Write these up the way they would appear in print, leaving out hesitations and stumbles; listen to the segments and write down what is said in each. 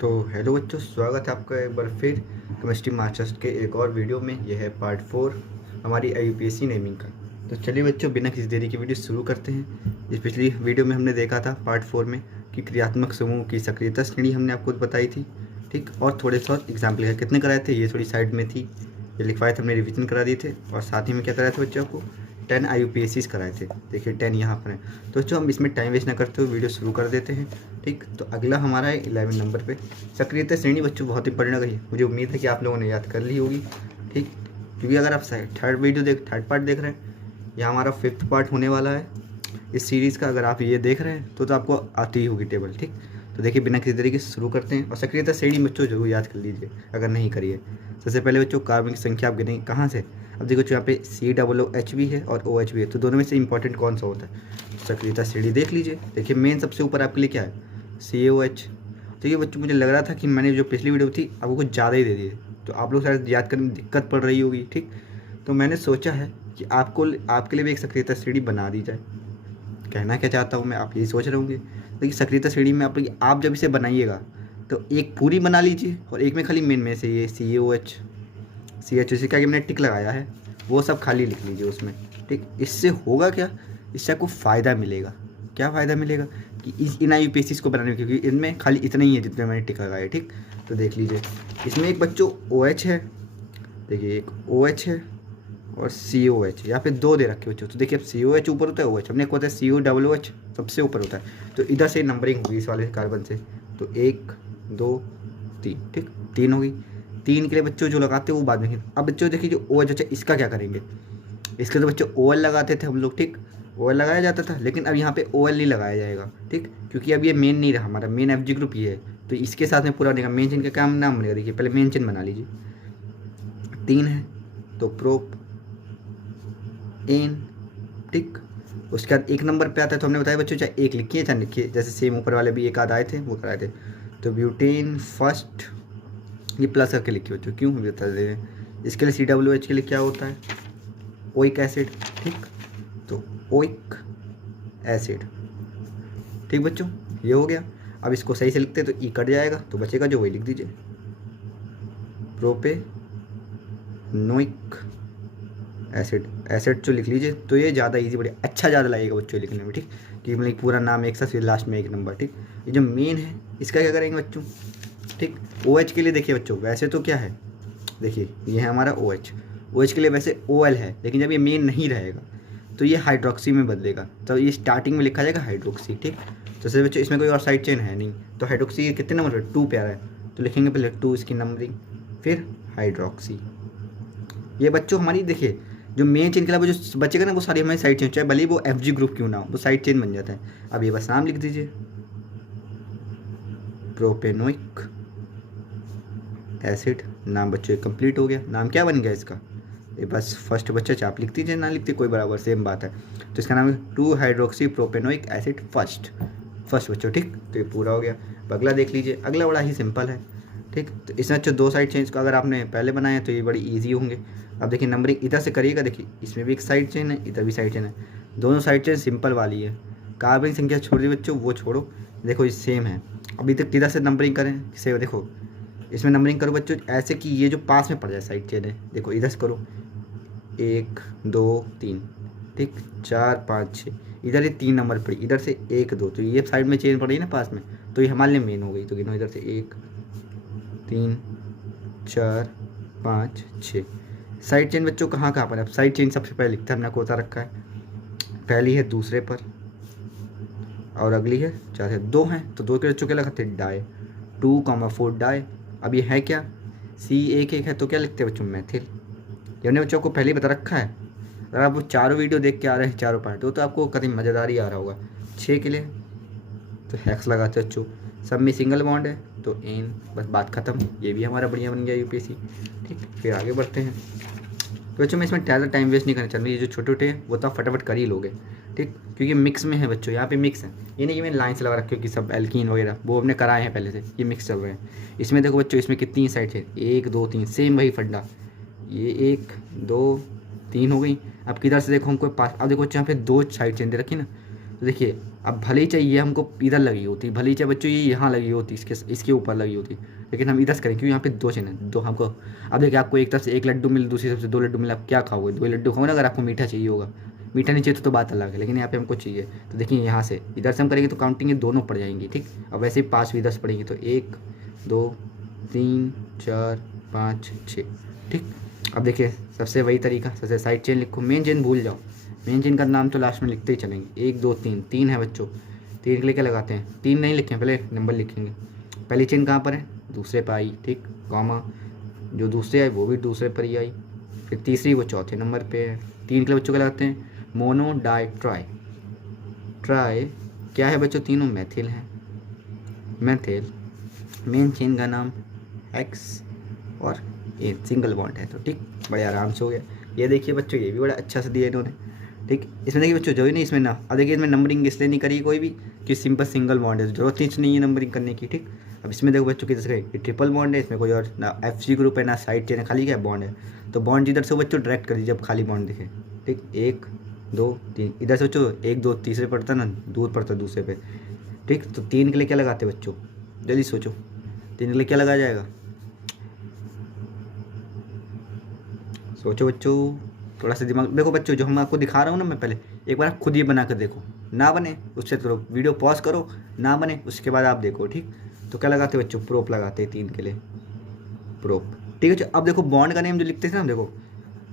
तो हेलो बच्चों, स्वागत है आपका एक बार फिर केमिस्ट्री मास्टर्स के एक और वीडियो में। यह है पार्ट 4 हमारी IUPAC नेमिंग का। तो चलिए बच्चों, बिना किसी देरी की वीडियो शुरू करते हैं। इस पिछली वीडियो में हमने देखा था पार्ट 4 में कि क्रियात्मक समूह की सक्रियता श्रेणी हमने आपको बताई थी, ठीक। और थोड़े से और एग्जाम्पल है, कितने कराए थे, ये थोड़ी साइड में थी, ये लिखवाए थे, हमने रिविजन करा दिए थे। और साथ ही में क्या कराए थे बच्चों, आपको 10 IUPACs कराए थे। देखिए 10 यहाँ पर है। तो बच्चों हम इसमें टाइम वेस्ट ना करते हुए वीडियो शुरू कर देते हैं, ठीक। तो अगला हमारा है 11 नंबर पे सक्रियता श्रेणी। बच्चों बहुत ही इंपॉर्टेंट है, मुझे उम्मीद है कि आप लोगों ने याद कर ली होगी, ठीक। क्योंकि अगर आप थर्ड पार्ट देख रहे हैं, यह हमारा 5th पार्ट होने वाला है इस सीरीज़ का। अगर आप ये देख रहे हैं तो आपको आती ही होगी टेबल, ठीक। तो देखिए बिना किसी तरीके से शुरू करते हैं। और सक्रियता श्रेणी बच्चों जरूर याद कर लीजिए अगर नहीं करिए। सबसे पहले बच्चों कार्बन की संख्या आप गिनेंगे कहाँ से। अब देखो यहाँ पे COOH भी है और OH भी है, तो दोनों में से इंपॉर्टेंट कौन सा होता है। सक्रियता श्रेणी देख लीजिए। देखिए मेन सबसे ऊपर आपके लिए क्या है, COH। तो ये बच्चों मुझे लग रहा था कि मैंने जो पिछली वीडियो थी आपको कुछ ज़्यादा ही दे दिए, तो आप लोग शायद याद करने में दिक्कत पड़ रही होगी, ठीक। तो मैंने सोचा है कि आपके लिए भी एक सक्रियता श्रेणी बना दी जाए। कहना क्या चाहता हूँ मैं, आप यही सोच रहे होंगे। लेकिन सक्रियता श्रेणी में आप जब इसे बनाइएगा तो एक पूरी बना लीजिए और एक में खाली मेन में से ये COH इसे क्या कि मैंने टिक लगाया है, वो सब खाली लिख लीजिए उसमें, ठीक। इससे होगा क्या, इससे आपको फ़ायदा मिलेगा। क्या फ़ायदा मिलेगा कि इन IUPACs को बनाने में, क्योंकि इनमें खाली इतना ही है जितने मैंने टिक लगाया है, ठीक। तो देख लीजिए इसमें एक बच्चों OH है, देखिए एक OH है और COH, यहाँ पे 2 दे रखे बच्चों। तो देखिए अब COH ऊपर होता है, OH हमने को होता है COOH सबसे ऊपर होता है। तो इधर से नंबरिंग होगी इस वाले कार्बन से, तो 1 2 3, ठीक, 3 होगी। 3 के लिए बच्चों जो लगाते हैं वो बाद में। अब बच्चों देखिए जो OH है इसका क्या करेंगे, इसके तो बच्चों OL लगाते थे हम लोग, ठीक। OL लगाया जाता था, लेकिन अब यहाँ पे OL नहीं लगाया जाएगा, ठीक। क्योंकि अब ये मेन नहीं रहा, हमारा मेन FG ग्रुप ये है, तो इसके साथ में पूरा बनेगा। मेन चेन का क्या नाम बनेगा, देखिए पहले मेन चेन बना लीजिए। 3 है तो प्रोप एन, ठीक। उसके बाद 1 नंबर पे आता है, तो हमने बताया बच्चों चाहे 1 लिखिए चाहे लिखिए, जैसे सेम ऊपर वाले भी 1 आध आए थे वो कराए थे। तो ब्यूटेन फर्स्ट, ये प्लस करके लिखिए बच्चों, क्यों हम बता दे रहे हैं। इसके लिए COOH के लिए क्या होता है, ओइक एसिड, ठीक। तो ओइक एसिड, ठीक बच्चों, ये हो गया। अब इसको सही से लिखते हैं तो ई कट जाएगा, तो बचेगा जो वही लिख दीजिए, प्रोपेनोइक एसिड जो लिख लीजिए। तो ये ज़्यादा इजी बढ़िया अच्छा ज़्यादा लगेगा बच्चों लिखने में, ठीक। कि मतलब पूरा नाम एक साथ फिर लास्ट में 1 नंबर, ठीक। ये जो मेन है इसका क्या करेंगे बच्चों, ठीक। OH के लिए देखिए बच्चों वैसे तो क्या है, देखिए ये है हमारा OH के लिए वैसे OL है, लेकिन जब ये मेन नहीं रहेगा तो ये हाइड्रोक्सी में बदलेगा। तो ये स्टार्टिंग में लिखा जाएगा हाइड्रोक्सी, ठीक। तो जैसे बच्चों इसमें कोई और साइड चेन है नहीं, तो हाइड्रोक्सी कितने नंबर पर 2 पे आ रहा है, तो लिखेंगे पहले 2 इसकी नंबरिंग, फिर हाइड्रोक्सी। ये बच्चों हमारी देखिए जो मेन चेन के अलावा जो बचेगा ना वो सारी हमारी साइड चेन, चाहे भले वो FG ग्रुप क्यों ना हो, वो साइड चेन बन जाता है। अब ये बस नाम लिख दीजिए, प्रोपेनोइक एसिड। नाम बच्चों कंप्लीट हो गया। नाम क्या बन गया इसका, ये बस फर्स्ट बच्चा चाप लिख दीजिए, ना लिखती कोई बराबर सेम बात है। तो इसका नाम है 2 हाइड्रोक्सी प्रोपेनोइक एसिड फर्स्ट बच्चों, ठीक। तो ये पूरा हो गया। अगला देख लीजिए, अगला बड़ा ही सिंपल है, ठीक। तो इसमें अच्छा 2 साइड चेंज का अगर आपने पहले बनाया है तो ये बड़ी ईजी होंगे। अब देखिए नंबरिंग इधर से करिएगा, देखिए इसमें भी एक साइड चेन है, इधर भी साइड चेन है, दोनों साइड चेन सिंपल वाली है। कार्बन संख्या छोड़ दी बच्चों, वो छोड़ो, देखो ये सेम है। अभी तक इधर से नंबरिंग करें से, देखो इसमें नंबरिंग करो बच्चों ऐसे कि ये जो पास में पड़ जाए साइड चेन है, देखो इधर से करो 1 2 3, ठीक, 4 5 6, इधर ये 3 नंबर पड़ी, इधर से 1 2, तो ये साइड में चेन पड़ी ना पास में, तो ये हमारे लिए मेन हो गई। तो गिनो इधर से 1 3 4 5 6। साइड चेन बच्चों कहाँ पर है, अब साइड चेन सबसे पहले लिखते हैं, हमने कोता रखा है। पहली है दूसरे पर और अगली है 4 है, 2 हैं तो 2 के बच्चों क्या लगाते हैं, डाई, 2,4 डाई। अब ये है क्या, C11 है, तो क्या लिखते हैं बच्चों, मैथिल। ये हमने बच्चों को पहले ही बता रखा है। अगर आप वो चारों वीडियो देख के आ रहे हैं चारों पार्ट, तो आपको कभी मज़ेदार ही आ रहा होगा। 6 के लिए तो हेक्स लगाते बच्चों, सब में सिंगल बॉन्ड है तो एन, बस बात खत्म। ये भी हमारा बढ़िया बन गया UPSC, ठीक। फिर आगे बढ़ते हैं। तो बच्चों मैं इसमें ज़्यादा टाइम वेस्ट नहीं करना चाहता, ये जो छोटे छोटे हैं वो तो आप फटाफट कर ही लोगे, ठीक। क्योंकि मिक्स में है बच्चों, यहाँ पे मिक्स है, ये नहीं कि मैंने लाइन से लगा रखी हो कि सब एल्कीन वगैरह, वो हमने कराए हैं पहले से, ये मिक्स चल रहे हैं। इसमें देखो बच्चों इसमें कितनी साइड है, 1 2 3, सेम वही फंडा, ये 1 2 3 हो गई। अब किधर से देखो हमको पास, अब देखो बच्चों यहाँ पे 2 साइड चेन दे रखी ना, तो देखिए अब भले ही चाहिए हमको इधर लगी होती, भले ही चाहे बच्चों ये यहाँ लगी होती, इसके ऊपर लगी होती, लेकिन हम इधर से करें क्योंकि यहाँ पे 2 चेन है, दो हमको। अब देखिए आपको एक तरफ से 1 लड्डू मिले, दूसरी तरफ से 2 लड्डू मिले, आप क्या खाओगे? 2 लड्डू खाओगे ना। अगर आपको मीठा चाहिए होगा, मीठा नहीं चाहिए तो बात अलग है, लेकिन यहाँ पे हमको चाहिए। तो देखिए यहाँ से इधर से हम करेंगे तो काउंटिंग ये दोनों पड़ जाएंगी, ठीक। अब वैसे ही 5 भी इधर से पड़ेंगी, तो 1 2 3 4 5 6, ठीक। अब देखिए सबसे वही तरीका, सबसे साइड चेन लिखो, मेन चेन भूल जाओ, मेन चेन का नाम तो लास्ट में लिखते ही चलेंगे। 1 2 3, 3 है बच्चों, 3 के लिए क्या लगाते हैं? 3 नहीं लिखें, पहले नंबर लिखेंगे। पहली चेन कहाँ पर है? दूसरे पर आई, ठीक, कॉमा, जो दूसरे आई वो भी दूसरे पर ही आई, फिर तीसरी वो चौथे नंबर पे है। 3 के लिए बच्चों क्या लगाते हैं? Mono di tri. ट्राई क्या है बच्चों? तीनों मैथिल हैं, मैथिल। मेन चेन का नाम एक्स और ए, सिंगल बॉन्ड है, तो ठीक, बड़े आराम से हो गया। ये देखिए बच्चों ये भी बड़ा अच्छा से दिया इन्होंने, ठीक। इसमें देखिए बच्चों जो ही नहीं इसमें ना, अब देखिए इसमें नंबरिंग इसलिए नहीं करी कोई भी कि सिंपल सिंगल बॉन्ड है, जरूरत ही नहीं है नंबरिंग करने की, ठीक। अब इसमें देखो बच्चों किधर से ये ट्रिपल बॉन्ड है, इसमें कोई और ना FG ग्रुप है ना साइड चेन है, खाली क्या बॉन्ड है। तो बॉन्ड जिधर से बच्चों डायरेक्ट कर दीजिए जब खाली बॉन्ड दिखे, ठीक। 1 2 3 इधर से बच्चों 1 2 तीसरे पड़ता ना, दूर पड़ता दूसरे पे, ठीक। तो 3 के लिए क्या लगाते बच्चों? जल्दी सोचो, 3 के लिए क्या लगाया जाएगा? सोचो बच्चों, थोड़ा सा दिमाग। देखो बच्चों जो हम आपको दिखा रहा हूँ ना मैं, पहले एक बार आप खुद ये बना कर देखो, ना बने उससे करो वीडियो पॉज करो, ना बने उसके बाद आप देखो, ठीक। तो क्या लगाते बच्चों? प्रोप लगाते हैं 3 के लिए, प्रोप, ठीक है बच्चों। अब देखो बॉन्ड का नेम जो लिखते थे ना, देखो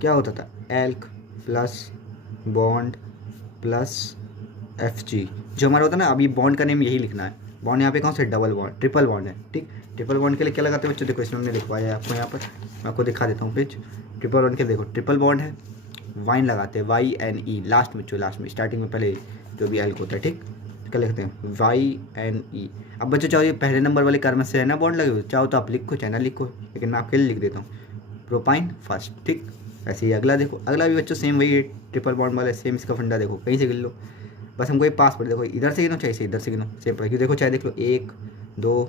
क्या होता था? Elk plus bond plus FG जो हमारा होता है ना। अभी बॉन्ड का नेम यही लिखना है। बॉन्ड यहाँ पे कौन सा? डबल बॉन्ड, ट्रिपल बॉन्ड है, ठीक। ट्रिपल बॉन्ड के लिए क्या लगाते हैं बच्चों? देखो इसमें हमने लिखवाया है आपको, यहाँ पर मैं आपको दिखा देता हूँ पेज। ट्रिपल बॉन्ड के देखो, ट्रिपल बॉन्ड है, वाइन लगाते हैं, YNE लास्ट में, बच्चों लास्ट में, स्टार्टिंग में पहले जो भी एल्क होता है, ठीक। क्या लिखते हैं? YNE। अब बच्चों चाहो ये पहले नंबर वाले कर्म से है ना बॉन्ड लगे हुए, चाहो तो आप लिखो चाहे ना लिखो, लेकिन मैं आपके लिए लिख देता हूँ प्रोपाइन फर्स्ट, ठीक। ऐसे ही अगला देखो, अगला भी बच्चों सेम वही है, ट्रिपल बॉन्ड वाला, सेम इसका फंडा देखो, कहीं से गिन लो, बस हमको ये पास पड़े। देखो इधर से गिनो चाहे से इधर से गिनो, सेम पड़ा, क्योंकि देखो चाहे देख लो 1 2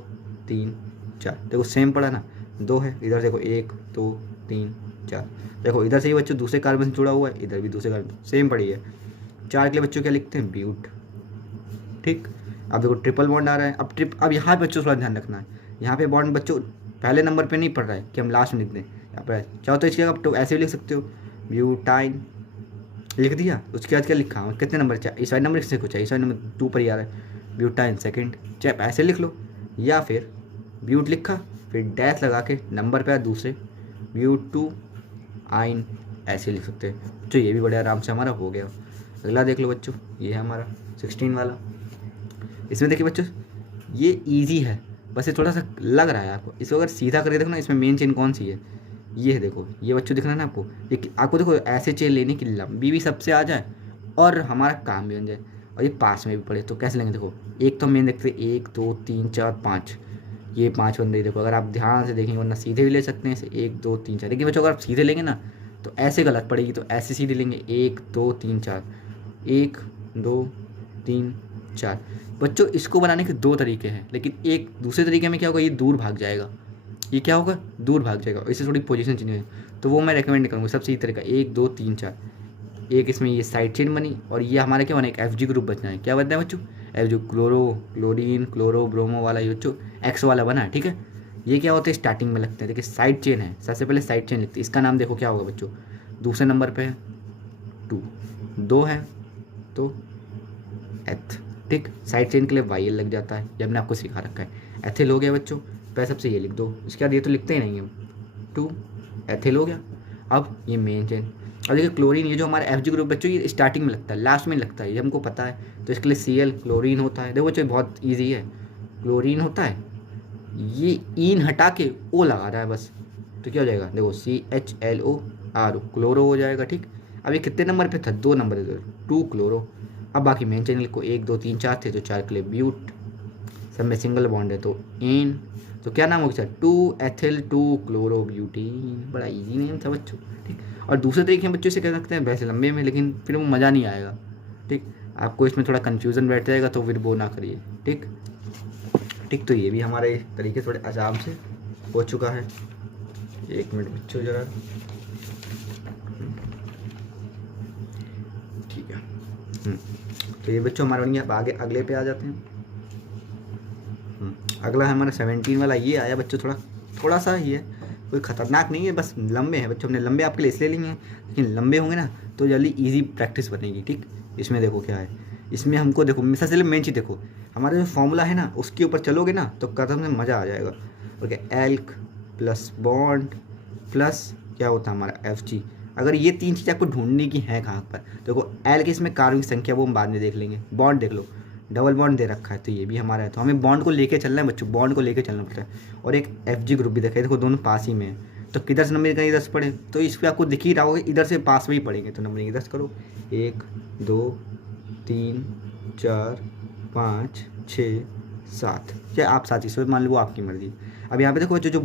3 4, देखो सेम पड़ा ना, 2 है, इधर देखो 1 2 3 4, देखो इधर से ही बच्चों दूसरे कार्बन से जुड़ा हुआ है, इधर भी दूसरे कार्बन सेम पड़ी है। 4 के लिए बच्चों क्या लिखते हैं? ब्यूट, ठीक। अब देखो ट्रिपल बॉन्ड आ रहा है, अब यहाँ पे बच्चों थोड़ा ध्यान रखना है, यहाँ पे बॉन्ड बच्चों पहले नंबर पे नहीं पड़ रहा है कि हम लास्ट में लिख दें, यहाँ पर चाहो तो इसकी जगह तो ऐसे भी लिख सकते हो, ब्यूटाइन लिख दिया। उसके बाद क्या लिखा है? कितने नंबर चाहिए? इस वाले नंबर किससे को चाहिए? इस वाले नंबर 2 पर ही आ रहा है, ब्यूटाइन सेकंड, चाहे ऐसे लिख लो, या फिर ब्यूट लिखा फिर डैश लगा के नंबर पे दूसरे, ब्यूट 2 आइन, ऐसे लिख सकते हैं। तो ये भी बड़े आराम से हमारा हो गया। अगला देख लो बच्चों, ये है हमारा 16 वाला। इसमें देखिए बच्चों ये ईजी है, बस ये थोड़ा सा लग रहा है आपको, इसको अगर सीधा करके देखो ना, इसमें मेन चेन कौन सी है? ये है, देखो ये बच्चों दिख रहा है ना आपको, ये आपको देखो ऐसे चेन लेने की लंबी भी सबसे आ जाए और हमारा काम भी बन जाए, और ये पास में भी पड़े, तो कैसे लेंगे? देखो एक तो मेन देखते 1 2 3 4 5, ये 5 बंदे देखो, अगर आप ध्यान से देखेंगे, वरना सीधे भी ले सकते हैं इसे 1 2 3 4, लेकिन बच्चों अगर आप सीधे लेंगे ना तो ऐसे गलत पड़ेगी, तो ऐसे सीधे लेंगे 1 2 3 4, 1 2 3 4। बच्चों इसको बनाने के 2 तरीके हैं, लेकिन एक दूसरे तरीके में क्या होगा? ये दूर भाग जाएगा, ये क्या होगा? दूर भाग जाएगा, इससे थोड़ी पोजीशन चेंज है, तो वो मैं रेकमेंड नहीं करूँगा। सबसे सही तरीका 1 2 3 4, एक इसमें ये साइड चेन बनी, और ये हमारा क्या बना? एक FG ग्रुप बचना है। क्या बनना है बच्चों? FG, chloro chlorine chloro bromo वाला ये बच्चों X वाला बना है, ठीक है। ये क्या होते हैं? स्टार्टिंग में लगते हैं, देखिए साइड चेन है, सबसे पहले साइड चेन लिखते हैं। इसका नाम देखो क्या होगा बच्चों? दूसरे नंबर पे है 2, 2 है तो एथ, ठीक। साइड चेन के लिए YL लग जाता है, ये हमने आपको सिखा रखा है। एथिल हो गया बच्चों, पहले सबसे ये लिख दो, इसके बाद ये तो लिखते ही नहीं हम, 2 एथिल हो गया। अब ये मेन चेन, अब देखिए क्लोरीन, ये जो हमारा FG ग्रुप बच्चों ये स्टार्टिंग में लगता है, लास्ट में लगता है, ये हमको पता है, तो इसके लिए Cl क्लोरीन होता है। देखो बच्चों बहुत ईजी है, क्लोरीन होता है, ये ईन हटा के O लगा रहा है बस, तो क्या हो जाएगा? देखो CHLORO, क्लोरो हो जाएगा, ठीक। अब ये कितने नंबर पे था? 2 नंबर पे, 2 क्लोरो। अब बाकी मेन चेन को 1 2 3 4 थे, तो 4 के लिए ब्यूट, सब में सिंगल बॉन्ड है तो एन, तो क्या नाम होगा? 2 एथिल 2 क्लोरो ब्यूटीन। बड़ा इजी नेम था बच्चों, ठीक। और दूसरे तरीके हम बच्चों से कह सकते हैं वैसे लंबे में, लेकिन फिर वो मज़ा नहीं आएगा, ठीक। आपको इसमें थोड़ा कन्फ्यूज़न बैठ जाएगा, तो फिर वो ना करिए, ठीक ठीक। तो ये भी हमारे तरीके थोड़े आराम से हो चुका है। 1 मिनट बच्चों ज़रा, ठीक है। तो ये बच्चों हमारा बन गया। अब आगे अगले पे आ जाते हैं। अगला है हमारा 17 वाला। ये आया बच्चों थोड़ा सा ही है, कोई ख़तरनाक नहीं है, बस लंबे हैं बच्चों। हमने लंबे आपके लिए इसलिए लिए हैं, लेकिन लंबे होंगे ना तो जल्दी ईजी प्रैक्टिस बनेगी। ठीक, इसमें देखो क्या है, इसमें हमको देखो सबसे पहले मेन चीज़ देखो, हमारा जो फॉर्मूला है ना उसके ऊपर चलोगे ना तो कदम में मज़ा आ जाएगा। Okay, elk plus bond plus क्या होता है हमारा एफ जी। अगर ये तीन चीज़ आपको ढूंढने की है कहाँ पर, देखो एल की इसमें कार्बन की संख्या वो हम बाद में देख लेंगे। बॉन्ड देख लो, डबल बॉन्ड दे रखा है तो ये भी हमारा है, तो हमें बॉन्ड को लेके चलना है बच्चों, बॉन्ड को लेके चलना पड़ता है। और एक एफ जी ग्रुप भी देखा है, देखो दोनों पास ही में है, तो किधर से नंबर कहीं इधर से पड़े, तो इस पर आपको दिख ही रहा होगा इधर से पास में ही पड़ेंगे, तो नंबर इधर से करो 1 2 3 4 5 6 7, चाहे आप 7 इसमें मान लो, वो आपकी मर्जी। अब यहाँ पे देखो जो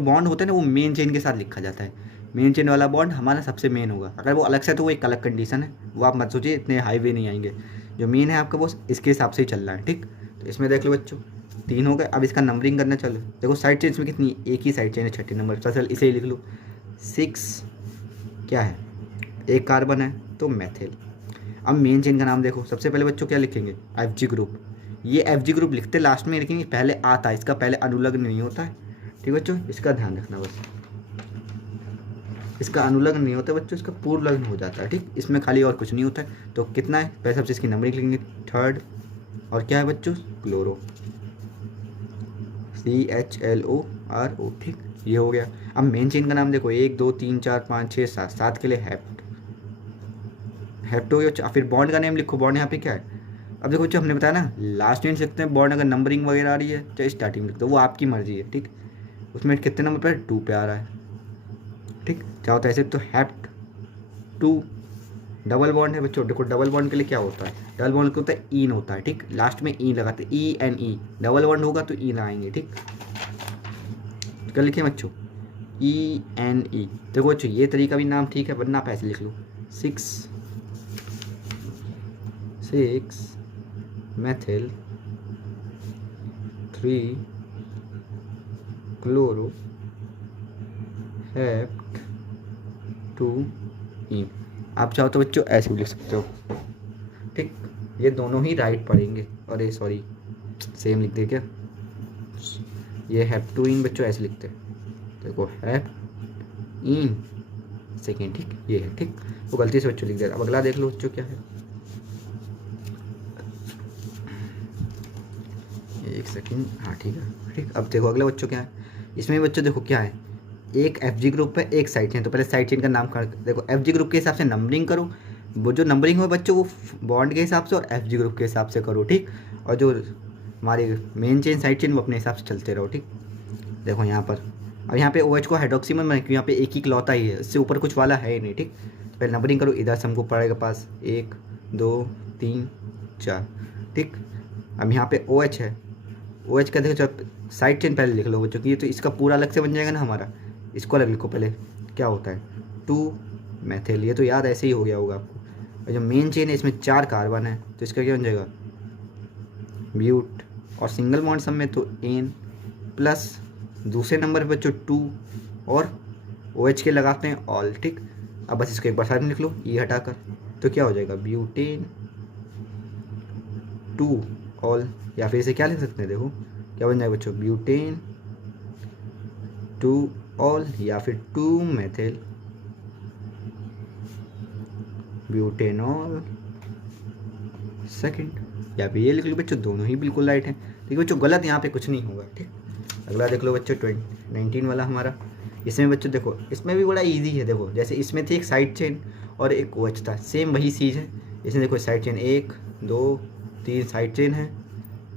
बॉन्ड होता है ना वो मेन चेन के साथ लिखा जाता है। मेन चेन वाला बॉन्ड हमारा सबसे मेन होगा, अगर वो अलग से है तो वो एक अलग कंडीशन है, वो आप मत सोचिए, इतने हाईवे नहीं आएंगे। जो मेन है आपका बॉस इसके हिसाब से ही चलना है। ठीक, तो इसमें देख लो बच्चों 3 हो गए। अब इसका नंबरिंग करना चलो, देखो साइड चेन इसमें कितनी, एक ही साइड चेन है 6 नंबर, चल इसे ही लिख लो 6 क्या है, एक कार्बन है तो मैथिल। अब मेन चेन का नाम देखो, सबसे पहले बच्चों क्या लिखेंगे, एफ जी ग्रुप। ये एफ जी ग्रुप लिखते लास्ट में, लेकिन पहले आता है, इसका पहले अनुलग्न नहीं होता है। ठीक बच्चों, इसका ध्यान रखना बस, इसका अनुलग्न नहीं होता बच्चों, इसका पूर्ण लग्न हो जाता है। ठीक, इसमें खाली और कुछ नहीं होता है। तो कितना है, पहले सबसे इसकी नंबरिंग लिखेंगे 3rd, और क्या है बच्चों, क्लोरो, CHLORO। ठीक, ये हो गया। अब मेन चेन का नाम देखो, 1 2 3 4 5 6 7, 7 के लिए हेप्ट हो गया। फिर बॉन्ड का नेम लिखो, बॉन्ड यहाँ पे क्या है। अब देखो बच्चों हमने बताया ना लास्ट में लिख सकते हैं बॉन्ड, अगर नंबरिंग वगैरह आ रही है चाहे स्टार्टिंग में लिख दो, वो आपकी मर्जी है। ठीक, उसमें कितने नंबर पर 2 पे आ रहा है। ठीक, क्या होता है ऐसे, तो हेप्ट 2 डबल बॉन्ड है बच्चों। देखो डबल बॉन्ड के लिए क्या होता है, डबल बॉन्ड के होता है ईन होता है। ठीक, लास्ट में ई लगाते, ENE, डबल बॉन्ड होगा तो ई लगाएंगे। ठीक, क्या लिखे बच्चों, ENE। देखो बच्चों ये तरीका भी नाम ठीक है, वरना आप ऐसे लिख लो 6 मैथिल 3 क्लोरो हेप्ट 2 ईन। आप चाहो तो बच्चों ऐसे भी लिख सकते हो। ठीक, ये दोनों ही राइट पढ़ेंगे, अरे सॉरी सेम लिख दे क्या, ये हेप 2 इन बच्चों ऐसे लिखते हैं, देखो हेप इन सेकेंड। ठीक, ये है। ठीक, वो गलती से बच्चों लिख दे। अब अगला देख लो बच्चों क्या है, एक सेकेंड, हाँ ठीक है। ठीक, अब देखो अगला बच्चों क्या है, इसमें बच्चों देखो क्या है, एक एफ जी ग्रुप है एक साइड चेन, तो पहले साइड चेन का नाम कर देखो, एफ जी ग्रुप के हिसाब से नंबरिंग करो, वो जो नंबरिंग हो बच्चों वो बॉन्ड के हिसाब से और एफ जी ग्रुप के हिसाब से करो। ठीक, और जो हमारे मेन चेन साइड चेन वो अपने हिसाब से चलते रहो। ठीक, देखो यहाँ पर अब यहाँ पे ओ एच को हाइड्रोक्सी में क्योंकि यहाँ पे एक ही क्लौता ही है, इससे ऊपर कुछ वाला है ही नहीं। ठीक, तो पहले नंबरिंग करो, इधर से हमको पड़ेगा पास 1 2 3 4। ठीक, अब यहाँ पे ओ एच है, ओ एच का देखो जब साइड चेन पहले लिख लो बच्चों की, ये तो इसका पूरा अलग से बन जाएगा ना हमारा, इसको अलग लिखो पहले, क्या होता है 2 मैथिल, ये तो याद ऐसे ही हो गया होगा आपको। और जो मेन चेन है इसमें 4 कार्बन है तो इसका क्या बन जाएगा ब्यूट, और सिंगल बॉन्ड सब में तो एन प्लस दूसरे नंबर पर बच्चों 2 और ओ एच के लगाते हैं ऑल। ठीक, अब बस इसको एक बार साइड में लिख लो ये हटाकर, तो क्या हो जाएगा ब्यूटेन 2 ऑल, या फिर इसे क्या लिख सकते हैं, देखो क्या बन जाएगा बच्चों ब्यूटेन 2 ऑल, या फिर 2 मैथिल ब्यूटेनॉल सेकंड, या फिर ये लिख लो बच्चों, दोनों ही बिल्कुल राइट हैं। ठीक बच्चों, गलत यहाँ पे कुछ नहीं होगा। ठीक, अगला देख लो बच्चों 19 वाला हमारा, इसमें बच्चों देखो इसमें भी बड़ा इजी है। देखो जैसे इसमें थी एक साइड चेन और एक OH था, सेम वही चीज़ है। इसमें देखो साइड चेन 1 2 3 साइड चेन है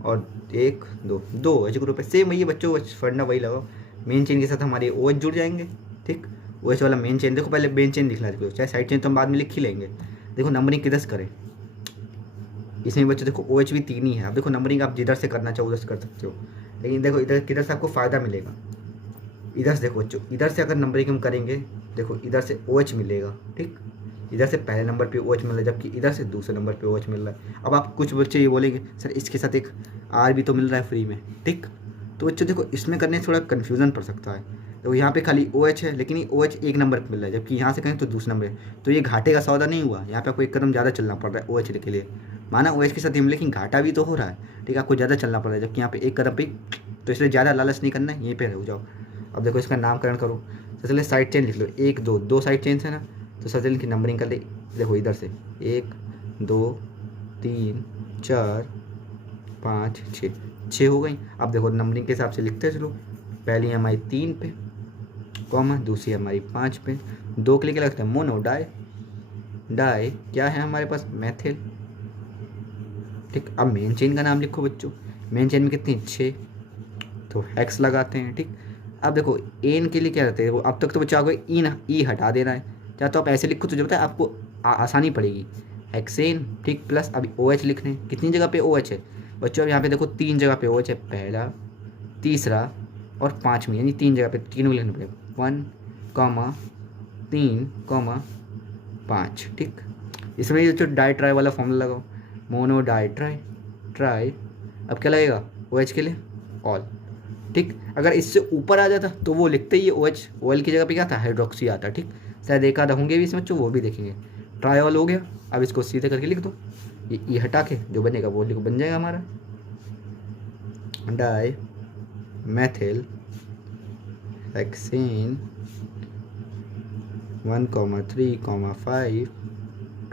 और 1 2 OH ग्रुप है, सेम वही है बच्चों, फंडा वही लगाओ। मेन चेन के साथ हमारे OH जुड़ जाएंगे। ठीक, OH वाला मेन चेन, देखो पहले मेन चेन लिखना, देखो चाहे साइड चेन तो हम बाद में लिख ही लेंगे। देखो नंबरिंग किधर से करें, इसमें बच्चों देखो OH भी 3 ही है। अब देखो नंबरिंग आप जिधर से करना चाहो उधर से कर सकते हो, लेकिन देखो इधर किधर से आपको फ़ायदा मिलेगा, इधर से देखो बच्चों, इधर से अगर नंबरिंग हम करेंगे देखो इधर से OH मिलेगा। ठीक, इधर से पहले नंबर पे OH मिल रहा है, जबकि इधर से दूसरे नंबर पे OH मिल रहा है। अब आप कुछ बच्चे ये बोलेंगे सर इसके साथ एक R भी तो मिल रहा है फ्री में। ठीक, तो बच्चों देखो इसमें करने से थोड़ा कन्फ्यूज़न पड़ सकता है। तो यहाँ पे खाली OH है, लेकिन ये OH एक नंबर पर मिल रहा है, जबकि यहाँ से कहें तो दूसरे नंबर है, तो ये घाटे का सौदा नहीं हुआ, यहाँ पे आपको एक कदम ज़्यादा चलना पड़ रहा है OH के लिए। माना OH के साथ हम, लेकिन घाटा भी तो हो रहा है, ठीक है, आपको ज़्यादा चलना पड़ रहा है, जबकि यहाँ पे एक कदम पे, तो इसलिए ज़्यादा लालच नहीं करना है, यहीं पे रुक जाओ। अब देखो इसका नामकरण करो, सबसे पहले साइड चेन लिख लो, 1 2, 2 साइड चेन है ना, तो सबसे पहले इनकी नंबरिंग कर ले। देखो इधर से 1 2 3 4 5 6 हो गई। अब देखो नंबरिंग के हिसाब से लिखते चलो, पहली हमारी 3 पे कॉमा, दूसरी हमारी 5 पे, 2 के लिए क्या लगता है मोनो डाई, डाई क्या है हमारे पास मेथिल, ठीक। अब मेन चेन का नाम लिखो बच्चों, मेन चेन में कितनी 6, तो हेक्स लगाते हैं, ठीक। अब देखो एन के लिए क्या रहता है, वो अब तक तो बच्चों आपको ई हटा देना है, या तो आप ऐसे लिखो तो जो बताए आपको आसानी पड़ेगी, हेक्सेन, ठीक। प्लस अभी OH लिखने, कितनी जगह पे OH है बच्चों, अब यहाँ पे देखो 3 जगह पे OH है, पहला, तीसरा और 5वीं, यानी 3 जगह पे, 3 लिखने पड़ेगा, 1 3 5, ठीक। इसमें जो डाई ट्राई वाला फॉर्मूला लगाओ, मोनो डाई ट्राई ट्राई, अब क्या लगेगा OH के लिए ऑल, ठीक। अगर इससे ऊपर आ जाता तो वो लिखते ही OH, ऑयल की जगह पे क्या था हाइड्रोक्सी आता, ठीक। शायद एक आधा होंगे भी इसमें बच्चों, वो भी देखेंगे। ट्राई ऑल हो गया, अब इसको सीधे करके लिख दो, ये हटा के जो बनेगा वो लिखो, बन जाएगा हमारा dimethyl hexane 1,3,5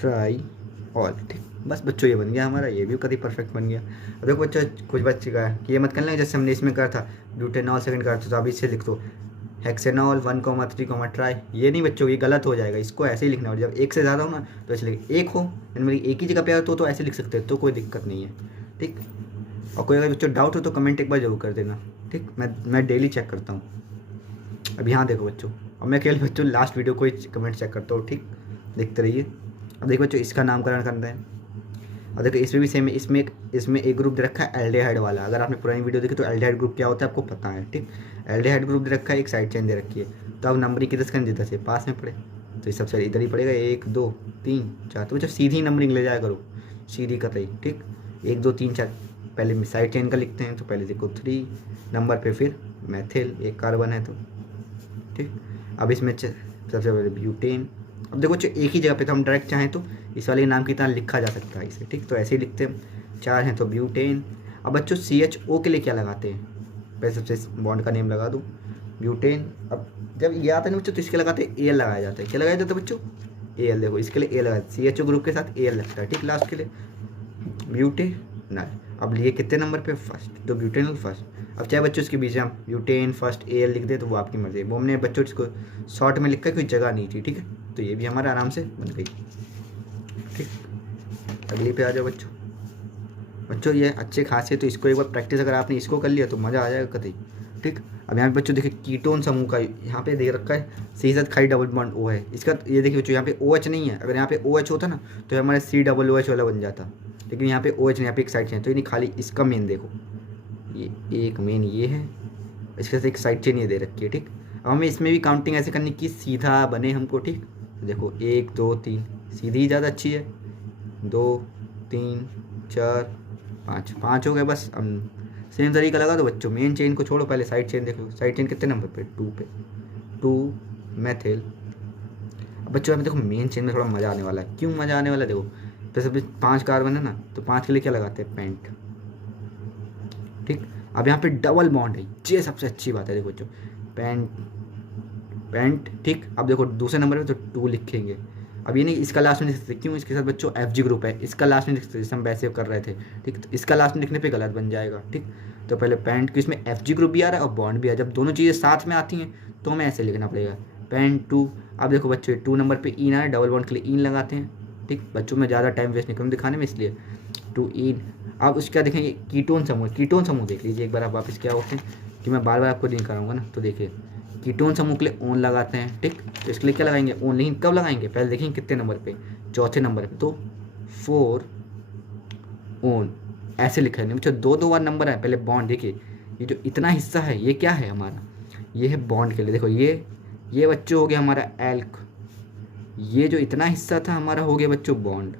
triol, ठीक। बस बच्चों ये बन गया हमारा, ये भी कभी परफेक्ट बन गया। अब देखो बच्चों कुछ बच्चे का है कि ये मत कर लेंगे जैसे हमने इसमें करा था ब्यूटेनॉल सेकंड करा था, तो अभी इससे लिख दो हेक्सेनॉल 1,3, ट्राई, ये नहीं बच्चों, ये गलत हो जाएगा, इसको ऐसे ही लिखना हो, जब एक से ज़्यादा हो ना तो इसलिए एक हो, इनमें एक ही जगह पे तो ऐसे लिख सकते हैं, तो कोई दिक्कत नहीं है, ठीक। और कोई अगर बच्चों डाउट हो तो कमेंट एक बार जरूर कर देना, ठीक। मैं डेली चेक करता हूँ। अब यहाँ देखो बच्चों, अब मैं केवल बच्चों लास्ट वीडियो को ही कमेंट चेक करता हूँ, ठीक, देखते रहिए। अब देखो बच्चों इसका नामकरण करते हैं, और देखो इसमें भी सेम है, इसमें एक ग्रुप दे रखा है एल्डिहाइड वाला, अगर आपने पुरानी वीडियो देखी तो एल्डिहाइड ग्रुप क्या होता है आपको पता है, ठीक। एल्डिहाइड ग्रुप दे रखा है, एक साइड चेन दे रखी है, तो अब नंबरिंग किधर से जिधर से पास में पड़े, तो ये सबसे इधर ही पड़ेगा, 1 2 3 4, तो बच्चों सीधी नंबरिंग ले जाया करो, सीधी कतई, ठीक। 1 2 3 4 पहले साइड चेन का लिखते हैं, तो पहले देखो 3 नंबर पे, फिर मेथिल, एक कार्बन है तो, ठीक। अब इसमें सबसे पहले ब्यूटेन, अब देखो एक ही जगह पे, तो हम डायरेक्ट चाहें तो इस वाले नाम की तरह लिखा जा सकता है इसे, ठीक। तो ऐसे ही लिखते हैं, 4 हैं तो ब्यूटेन। अब बच्चों CHO के लिए क्या लगाते हैं, पहले सबसे बॉन्ड का नेम लगा दूँ ब्यूटेन। अब जब ये आता है ना बच्चों तो इसके लगाते हैं AL लगाया जाता है, क्या लगाया जाता है बच्चों AL, देखो इसके लिए AL लगाया, CHO ग्रुप के साथ AL लगता है, ठीक, लास्ट के लिए ब्यूटेनल। अब लिए कितने नंबर पे फर्स्ट, तो ब्यूटेनल फर्स्ट। अब चाहे बच्चों इसके बीच में हम ब्यूटेन फर्स्ट AL लिख दे तो वो आपकी मर्जी है, वो हमने बच्चों इसको शॉर्ट में लिखा है, कोई जगह नहीं थी, ठीक है, तो ये भी हमारा आराम से बन गई, ठीक। अगली पे आ जाओ बच्चों ये अच्छे खासे, तो इसको एक बार प्रैक्टिस अगर आपने इसको कर लिया तो मज़ा आ जाएगा कतई, ठीक। अब यहाँ पे बच्चों देखिए कीटोन समूह का यहाँ पे दे रखा है, C खाई डबल बॉन्ड O है, इसका ये देखिए बच्चों यहाँ पे OH नहीं है, अगर यहाँ पे OH होता ना तो हमारे COOH वाला बन जाता, लेकिन यहाँ पे OH नहीं, यहाँ पे एक साइड चेन, तो ये नहीं खाली इसका मेन देखो, ये एक मेन ये है, इसके साथ एक साइड चेन ये दे रखी है, ठीक। अब हमें इसमें भी काउंटिंग ऐसे करनी कि सीधा बने हमको, ठीक। देखो 1 2 3 सीधी ज़्यादा अच्छी है, 2 3 4 5 हो गए बस। अब सेम तरीका लगा दो बच्चों, मेन चेन को छोड़ो, पहले साइड चेन देख लो, साइड चेन कितने नंबर पे 2 पे, 2 मेथिल। अब बच्चों अभी देखो मेन चेन में थोड़ा मज़ा आने वाला है, क्यों मज़ा आने वाला है, देखो जैसे अभी 5 कार्बन है ना, तो 5 के लिए क्या लगाते हैं पेंट, ठीक। अब यहाँ पे डबल बॉन्ड है, ये सबसे अच्छी बात है, देखो बच्चों पेंट, ठीक। अब देखो दूसरे नंबर पे तो 2 लिखेंगे, अब ये नहीं इसका लास्ट में लिख सकते, क्यों, इसके साथ बच्चों FG ग्रुप है, इसका लास्ट में लिख सकते जैसे हम वैसे कर रहे थे, ठीक। तो इसका लास्ट में लिखने पे गलत बन जाएगा, ठीक। तो पहले पेंट की इसमें FG ग्रुप भी आ रहा है और बॉन्ड भी आ रहा है, जब दोनों चीज़ें साथ में आती हैं तो हमें ऐसे लिखना पड़ेगा पेंट 2। अब देखो बच्चों 2 नंबर पर ईन आ रहा है, डबल बॉन्ड के लिए ईन लगाते हैं, ठीक। बच्चों में ज़्यादा टाइम वेस्ट नहीं करूँ दिखाने में, इसलिए 2 ईन। अब उसका देखेंगे कीटोन समूह देख लीजिए एक बार आप वापस, क्या होते हैं कि मैं बार बार आपको नहीं कराऊंगा ना, तो देखिए कीटोन समूह के लिए ओन लगाते हैं, ठीक। तो इसके लिए क्या लगाएंगे ओन, लेकिन कब लगाएंगे पहले देखेंगे कितने नंबर पे, चौथे नंबर पे, तो 4 ओन ऐसे लिखा है, नहीं 2 बार नंबर है, पहले बॉन्ड देखिए ये जो इतना हिस्सा है ये क्या है हमारा, ये है बॉन्ड के लिए, देखो ये बच्चों हो गया हमारा एल्क, ये जो इतना हिस्सा था हमारा हो गया बच्चों बॉन्ड,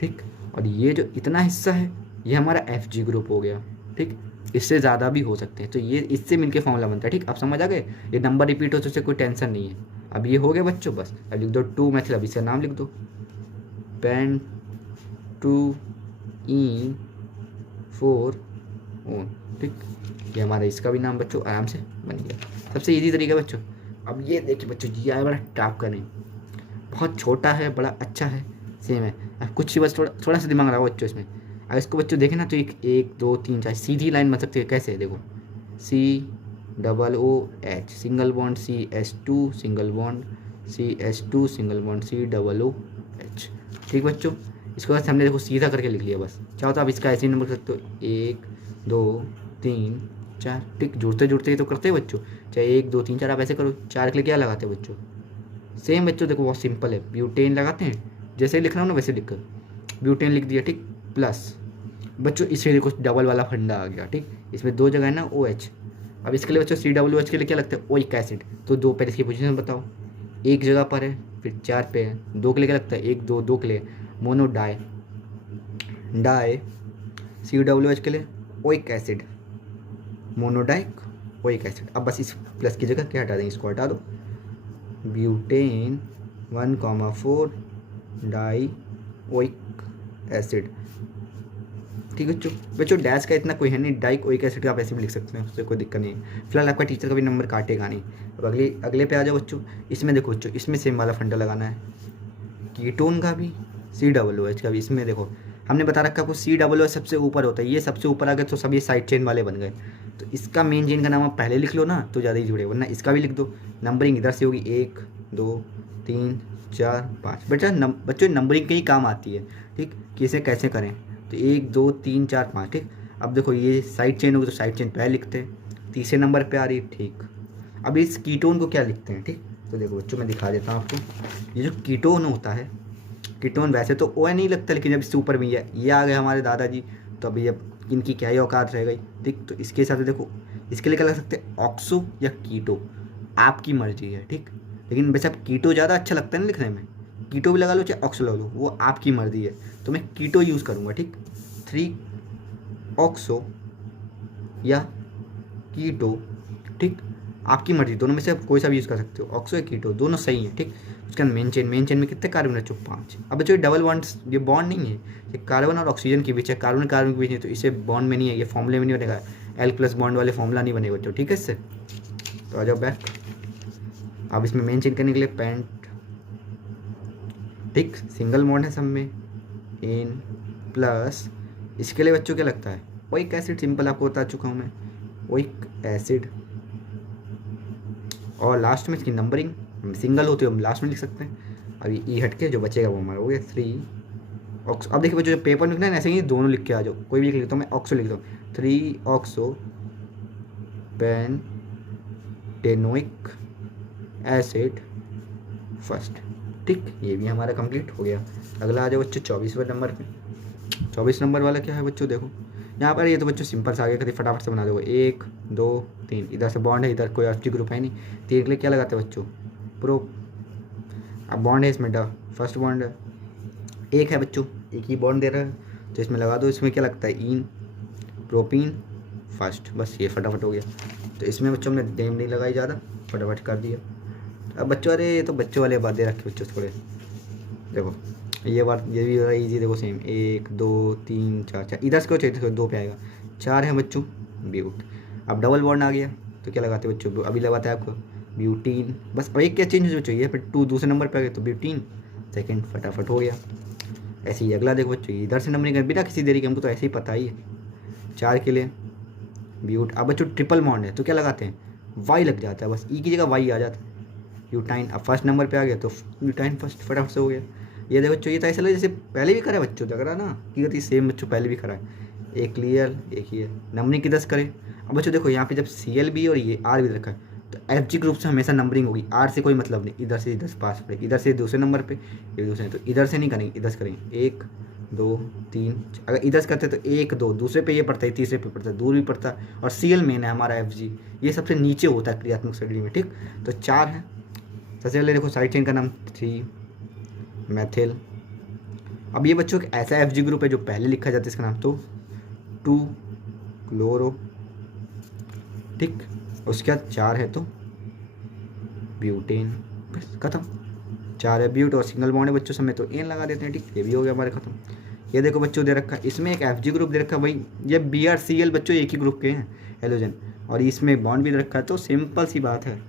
ठीक। और ये जो इतना हिस्सा है ये हमारा FG ग्रुप हो गया, ठीक। इससे ज़्यादा भी हो सकते हैं, तो ये इससे मिलके फॉर्मूला बनता है, ठीक। अब समझ आ गए, ये नंबर रिपीट हो तो उससे कोई टेंशन नहीं है। अब ये हो गया बच्चों, बस अब लिख दो 2 मेथिल, अब इसका नाम लिख दो पेन टू इन 4 ओन। ठीक, ये हमारा इसका भी नाम बच्चों आराम से बन गया। सबसे इजी तरीका बच्चों। अब ये देखिए बच्चों, जी आई बड़ा टाप का नहीं, बहुत छोटा है, बड़ा अच्छा है, सेम है। अब कुछ ही बस थोड़ा सा दिमाग लगाओ बच्चों इसमें। अब इसको बच्चों देखें ना तो एक 2 3 4 सीधी लाइन बन सकती है। कैसे, देखो COOH single bond CH2 single bond CH2 single bond COOH। ठीक बच्चों, इसको बस हमने देखो सीधा करके लिख लिया। बस चाहो तो आप इसका ऐसे नंबर कर सकते हो 1 2 3 4। ठीक, जुड़ते जुड़ते ही तो करते हैं बच्चों, चाहे 1 2 3 4 आप ऐसे करो। 4 के लिए क्या लगाते हैं बच्चों, सेम बच्चों देखो बहुत सिंपल है, ब्यूटेन लगाते हैं। जैसे ही लिखना हो ना वैसे लिख कर ब्यूटेन लिख दिया। ठीक, प्लस बच्चों इसमें देखो डबल वाला फंडा आ गया। ठीक, इसमें 2 जगह है ना OH। अब इसके लिए बच्चों COOH के लिए क्या लगता है, ओइक एसिड। तो 2 पहले इसकी पोजीशन बताओ, एक जगह पर है, फिर 4 पे है। 2 के लिए क्या लगता है, 1 2 2 के लिए मोनो डाई COOH के लिए ओइक एसिड, मोनोडाइक ओइक एसिड। अब बस इस प्लस की जगह क्या हटा देंगे, इसको हटा दो, ब्यूटेन 1,4 डाई ओइक एसिड। ठीक है बच्चों, डैश का इतना कोई है नहीं, डाइक ओइक एसिड का आप ऐसे भी लिख सकते हैं, उससे कोई दिक्कत नहीं है। फिलहाल आपका टीचर का भी नंबर काटेगा नहीं। अब अगले पे आ जाओ बच्चों। इसमें देखो बच्चों, इसमें सेम वाला फंडा लगाना है, कीटोन का भी COOH का भी। इसमें देखो हमने बता रखा आपको COOH सबसे ऊपर होता है, ये सबसे ऊपर आ गए तो सब ये साइड चेन वाले बन गए। तो इसका मेन चेन का नाम आप पहले लिख लो ना तो ज़्यादा ही जुड़े, वरना इसका भी लिख दो। नंबरिंग इधर से होगी 1 2 3 4 5। बच्चों नंबरिंग के ही काम आती है। ठीक, कि इसे कैसे करें, तो 1 2 3 4 5। ठीक, अब देखो ये साइड चेन होगी तो साइड चेन पहले लिखते हैं, तीसरे नंबर पे आ रही है। ठीक, अब इस कीटोन को क्या लिखते हैं। ठीक, तो देखो बच्चों मैं दिखा देता हूँ आपको। ये जो कीटोन होता है, कीटोन वैसे तो OH नहीं लगता, लेकिन जब इससे ऊपर भी ये आ गए हमारे दादाजी, तो अभी अब इनकी क्या ही औकात रह गई। ठीक, तो इसके हिसाब से देखो इसके लिए क्या लग सकते हैं, ऑक्सो या कीटो, आपकी मर्जी है। ठीक, लेकिन वैसे अब कीटो ज़्यादा अच्छा लगता है ना लिखने में, कीटो भी लगा लो चाहे ऑक्सो लगा लो, वो आपकी मर्जी है। तो मैं कीटो यूज़ करूँगा। ठीक, 3 ऑक्सो या कीटो। ठीक, आपकी मर्जी, दोनों में से आप कोई सा भी यूज़ कर सकते हो, ऑक्सो या कीटो दोनों सही है। ठीक, उसका मेन चेन में कितने कार्बन बच्चों, 5। अब बच्चों डबल बॉन्ड्स, ये बॉन्ड नहीं है, ये कार्बन और ऑक्सीजन के बीच है, कार्बन कार्बन के बीच नहीं, तो इसे बॉन्ड में नहीं है, ये फॉर्मूले में नहीं बनेगा, L+ बॉन्ड वाले फॉर्मूला नहीं बनेगा बच्चों। ठीक है इससे, तो आ जाओ बैक। अब इसमें मेन चेन करने के लिए पेंट। ठीक, सिंगल बॉन्ड है सब में, इन प्लस इसके लिए बच्चों क्या लगता है, ओइक एसिड। सिंपल आपको बता चुका हूँ मैं, ओइक एसिड। और लास्ट में इसकी नंबरिंग सिंगल होती है, हम लास्ट में लिख सकते हैं। अभी ई हट के जो बचेगा वो हमारा हो गया 3 ऑक्सो। अब देखिए जो पेपर में लिखना है ऐसे ही दोनों लिख के आ जाओ, कोई भी लिख लेता हूँ मैं, ऑक्सो लिख दो, 3 ऑक्सो पेंटेनोइक एसिड फर्स्ट। ठीक, ये भी हमारा कंप्लीट हो गया। अगला आ जाओ बच्चों 24वें नंबर पे। 24 नंबर वाला क्या है बच्चों, देखो यहाँ पर ये तो बच्चों सिंपल सा आ गया, कभी फटाफट से बना दो। 1 2 3, इधर से बॉन्ड है, इधर कोई एफ ग्रुप है नहीं। 3 के लिए क्या लगाते हैं बच्चों, प्रो। अब बॉन्ड है इसमें फर्स्ट बॉन्ड है, एक है बच्चों, एक ही बॉन्ड दे रहा है तो इसमें लगा दो। इसमें क्या लगता है, इन प्रोपीन फर्स्ट। बस ये फटाफट हो गया। तो इसमें बच्चों हमने डेम नहीं लगाई ज़्यादा, फटाफट कर दिया। अब बच्चों, अरे ये तो बच्चों वाले बात दे रखे बच्चों थोड़े। देखो ये बात, ये भी इजी, देखो सेम 1 2 3 4 4, इधर से चाहिए 2 पे आएगा, 4 है बच्चों ब्यूट। अब डबल बॉन्ड आ गया तो क्या लगाते हैं बच्चों, अभी लगाता है आपको ब्यूटीन। बस अब एक क्या चेंज हो चाहिए, फिर 2 दूसरे नंबर पे आ गया तो ब्यूटीन सेकंड, फटाफट हो गया। ऐसे ही अगला देखो बच्चों, इधर से नंबरिंग कर बिना किसी देरी के, हमको तो ऐसे ही पता ही है। 4 के लिए ब्यूट। अब बच्चों ट्रिपल बॉन्ड है तो क्या लगाते हैं, वाई लग जाता है, बस ई की जगह वाई आ जाता है, यूटाइन। अब फर्स्ट नंबर पे आ गया तो यूटाइन फर्स्ट, फटाफट से हो गया। ये देखो बच्चों, ये तो ऐसा लगे जैसे पहले भी करा है बच्चों, लग रहा ना कि गति सेम बच्चों पहले भी करा है। एक क्लियर, एक ही है। नंबरिंग किधर से करें, अब बच्चों देखो यहाँ पे जब CL भी और ये R भी रखा है तो FG ग्रुप से हमेशा नंबरिंग होगी, R से कोई मतलब नहीं, इधर से पास पड़ेगी, इधर से दूसरे नंबर पे, ये दूसरे, तो इधर से नहीं करेंगे, इधर से करेंगे 1 2 3। अगर इधर से करते तो 1 2, दूसरे पे ये पड़ता है, तीसरे पे पड़ता है, दूर भी पड़ता है। और CL मेन है हमारा, FG ये सबसे नीचे होता है क्रियात्मक श्रेणी में। ठीक, तो 4 है। सबसे पहले देखो साइड चेन का नाम 3 मैथिल। अब ये बच्चों एक ऐसा FG ग्रुप है जो पहले लिखा जाता है, इसका नाम तो 2 क्लोरो। ठीक, उसके बाद 4 है तो ब्यूटेन, बस खत्म। 4 है ब्यूट और सिंगल बॉन्ड है बच्चों, समय तो एन लगा देते हैं। ठीक, ये भी हो गया हमारे खत्म। ये देखो बच्चों दे रखा है, इसमें एक एफ जी ग्रुप दे रखा है भाई, ये बी आर सी एल बच्चों एक ही ग्रुप के हैं हेलोजन, और इसमें बॉन्ड भी दे रखा है। तो सिंपल सी बात है,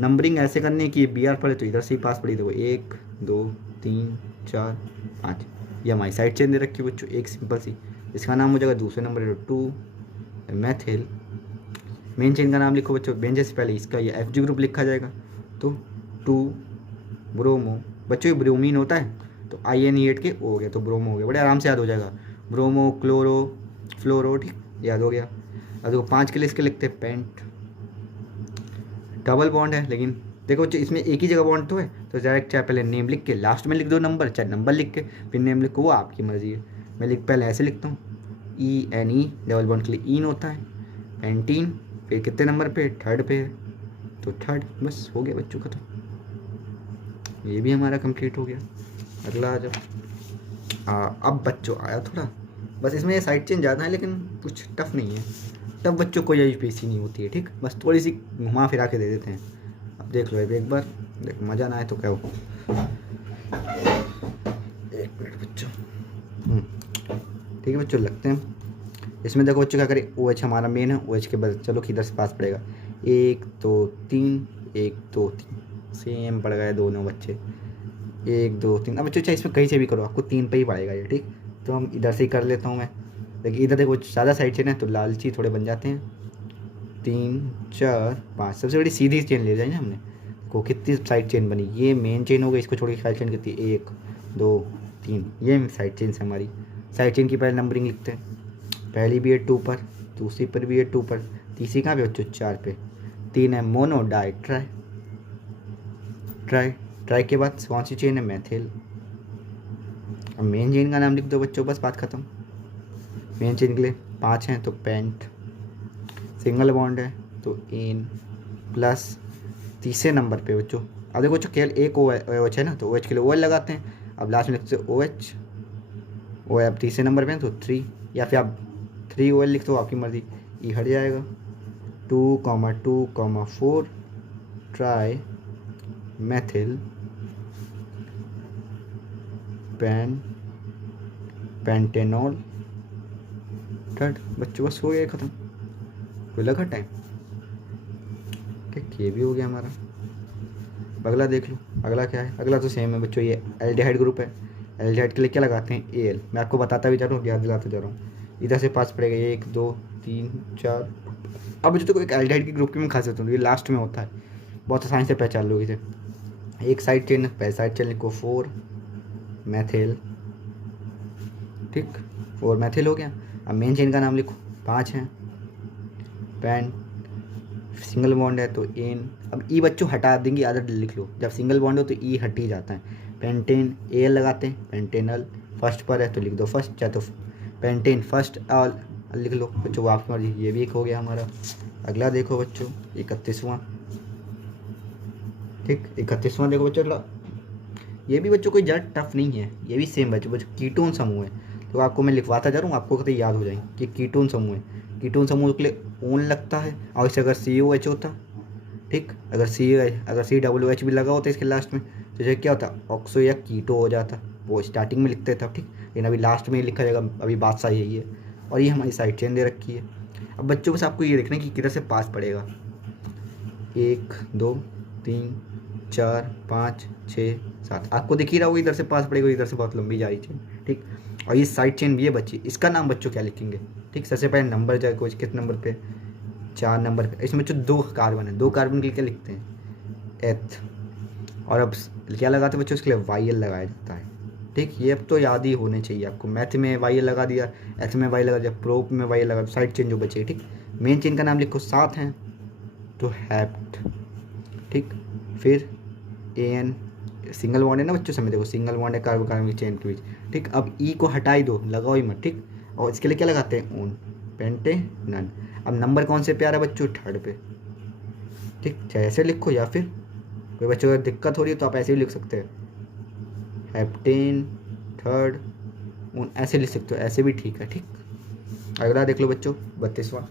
नंबरिंग ऐसे करनी है कि ये बी आर पड़े तो इधर से ही पास पड़ी। देखो 1 2 3 4 5, ये हमारी साइड चेन दे रखी है बच्चों एक सिंपल सी। इसका नाम हो जाएगा दूसरे नंबर 2 मैथिल। मेन चेन का नाम लिखो बच्चों, बेंजन से पहले इसका ये एफ जी ग्रुप लिखा जाएगा। तो 2 ब्रोमो बच्चों, ये ब्रोमीन होता है तो IN8 के हो गया, तो ब्रोमो हो गया, बड़े आराम से याद हो जाएगा। ब्रोमो क्लोरो फ्लोरो, ठीक याद हो गया। अब देखो 5 के लिए इसके लिखते हैं पेंट। डबल बॉन्ड है, लेकिन देखो बच्चों इसमें एक ही जगह बॉन्ड तो है, तो डायरेक्ट चाहे पहले नेम लिख के लास्ट में लिख दो नंबर, चाहे नंबर लिख के फिर नेम लिखो, वो आपकी मर्जी है। मैं पहले ऐसे लिखता हूँ ENE, डबल बॉन्ड के लिए इन होता है। पेंटीन फिर कितने नंबर पे, 3rd पे है, तो 3rd। बस हो गया बच्चों का, तो ये भी हमारा कंप्लीट हो गया। अगला आ जाओ। अब बच्चों आया थोड़ा, बस इसमें साइड चेन ज़्यादा है लेकिन कुछ टफ नहीं है। तब बच्चों कोई यूपीएससी नहीं होती है, ठीक, बस थोड़ी सी घुमा फिरा के दे देते हैं। अब देख लो एक बार, देख मज़ा ना आए तो क्या हो। 1 मिनट बच्चों, ठीक है बच्चों, लगते हैं इसमें। देखो बच्चों क्या करें, OH हमारा मेन है, OH के बाद चलो किधर से पास पड़ेगा, 1 2 3 1 2 3, सेम पड़ गए दोनों बच्चे, 1 2 3। अब बच्चों चाहे इसमें कहीं से भी करो, आपको 3 पे ही पड़ेगा ये, ठीक। तो हम इधर से ही कर लेता हूँ मैं, लेकिन इधर देखो ज़्यादा साइड चेन है तो लालची थोड़े बन जाते हैं। 3 4 5, सबसे बड़ी सीधी चेन ले जाए ना हमने, देखो कितनी साइड चेन बनी। ये मेन चेन हो गई, इसको छोड़ के साइड चेन कितनी, 1 2 3, ये साइड चेन से हमारी। साइड चेन की पहले नंबरिंग लिखते हैं, पहली भी है 2 पर, दूसरी पर भी है 2 पर, तीसरी कहाँ पे बच्चों, 4 पे। 3 है मोनो डाई ट्राई, ट्राई के बाद कौन सी चेन है, मैथिल। अब मेन चेन का नाम लिख दो बच्चों, बस बात खत्म। मेन चेन के लिए 5 हैं तो पेंट, सिंगल बॉन्ड है तो इन, प्लस तीसरे नंबर पे बच्चों। अब देखो बच्चों केवल एक OH है ना, तो OH के लिए OL लगाते हैं। अब लास्ट में लिखते हैं OH, OH अब तीसरे नंबर पे है तो 3, या फिर आप 3 OL लिख दो, आपकी मर्जी, ये हट जाएगा। 2,2,4 ट्राई मैथिल पेंटेनॉल 3rd। बच्चों बस हो गया ख़त्म, कोई लगा टाइम, ठीक, ये भी हो गया हमारा। अगला देख लो, अगला क्या है। अगला तो सेम है बच्चों, ये एल्डिहाइड ग्रुप है। एल्डिहाइड के लिए क्या लगाते हैं, AL। मैं आपको बताता भी जा रहा हूँ, याद दिलाता जा रहा हूँ। इधर से पास पड़ेगा 1 2 3 4। अब बच्चों को एक एल्डिहाइड की ग्रुप की मैं खासियत होती है, लास्ट में होता है, बहुत आसानी से पहचान लोगे इसे। एक साइड चेन, पहले साइड चेन लिखो 4 मैथिल, ठीक, 4 मैथिल हो गया। अब मेन चेन का नाम लिखो, 5 हैं, पेन, सिंगल बॉन्ड है तो इन। अब ई बच्चों हटा देंगे, आदत लिख लो, जब सिंगल बॉन्ड हो तो ई हट ही जाता है। पेंटेन AL लगाते हैं, पेंटेनल फर्स्ट पर है तो लिख दो फर्स्ट, चाहे तो पेंटेन फर्स्ट ऑल लिख लो बच्चों, वो आपकी मर्जी। ये भी एक हो गया हमारा। अगला देखो बच्चों 31वां, ठीक, 31वां देखो बच्चों। अगला ये भी बच्चों कोई ज़्यादा टफ नहीं है, ये भी सेम बच्चों कीटोन समूह है। तो आपको मैं लिखवाता जा रहा हूँ, आपको कभी याद हो जाएंगे कि कीटोन समूह है। कीटोन समूह के लिए ओन लगता है, और इसे अगर COH होता, ठीक, अगर COOH भी लगा होता इसके लास्ट में तो ये क्या होता, ऑक्सो या कीटो हो जाता। वो स्टार्टिंग में लिखते तब, ठीक, लेकिन अभी लास्ट में लिखा जाएगा। अभी बात सही यही है, और ये हमारी साइड चेन दे रखी है। अब बच्चों बस आपको ये देखना है कि किधर से पास पड़ेगा, 1 2 3 4 5 6 7, आपको दिख ही रहा होगा इधर से पास पड़ेगा, इधर से बहुत लंबी जा रही चेन, ठीक। और ये साइड चेन भी है बच्ची, इसका नाम बच्चों क्या लिखेंगे, ठीक। सबसे पहले नंबर जाएगा, कुछ किस नंबर पे, 4 नंबर पे। इसमें बच्चों 2 कार्बन है, 2 कार्बन के लिए क्या लिखते हैं, एथ। और अब क्या लगाते हैं बच्चों, इसके लिए YL लगाया जाता है, ठीक। ये अब तो याद ही होने चाहिए आपको, मैथ में YL लगा दिया, एथ में YL लगा दिया, प्रोप में YL लगा, साइड चेन जो बचे, ठीक। मेन चेन का नाम लिखो, 7 हैं तो हैप्ट, ठीक। फिर AN, सिंगल बॉन्ड है ना बच्चों, समय देखो सिंगल बॉन्ड है कार्बन कार्बन की चेन के बीच, ठीक। अब E को हटाई दो, लगाओ ही मत, ठीक। और इसके लिए क्या लगाते हैं, ओन, पेंटेनन। अब नंबर कौन से पे आ रहा है बच्चों, 3rd पे, ठीक। चाहे ऐसे लिखो, या फिर कोई बच्चों को दिक्कत हो रही है तो आप ऐसे भी लिख सकते हैं, हेप्टेन 3rd ओन, ऐसे लिख सकते हो, ऐसे भी ठीक है, ठीक। अगला देख लो बच्चों 32वां।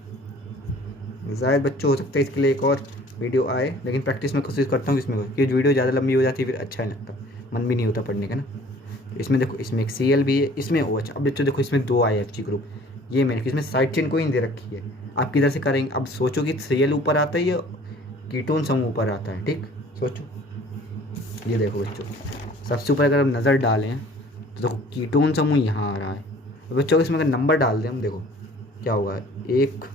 शायद बच्चों हो सकता है इसके लिए एक और वीडियो आए, लेकिन प्रैक्टिस में कोशिश करता हूँ इसमें, कि वीडियो ज़्यादा लंबी हो जाती है फिर अच्छा नहीं लगता। मन भी नहीं होता पढ़ने का ना। इसमें देखो इसमें एक Cl भी है, इसमें OH। अब बच्चों देखो इसमें 2 IFG ग्रुप, ये मैंने इसमें साइड चेन कोई नहीं दे रखी है। आप किधर से करेंगे? अब सोचो कि Cl ऊपर आता है या कीटोन समूह ऊपर आता है, ठीक सोचो। ये देखो बच्चों, सबसे ऊपर अगर हम नज़र डालें तो देखो कीटोन समूह यहाँ आ रहा है। तो बच्चों इसमें अगर नंबर डाल दें हम, देखो क्या होगा, 1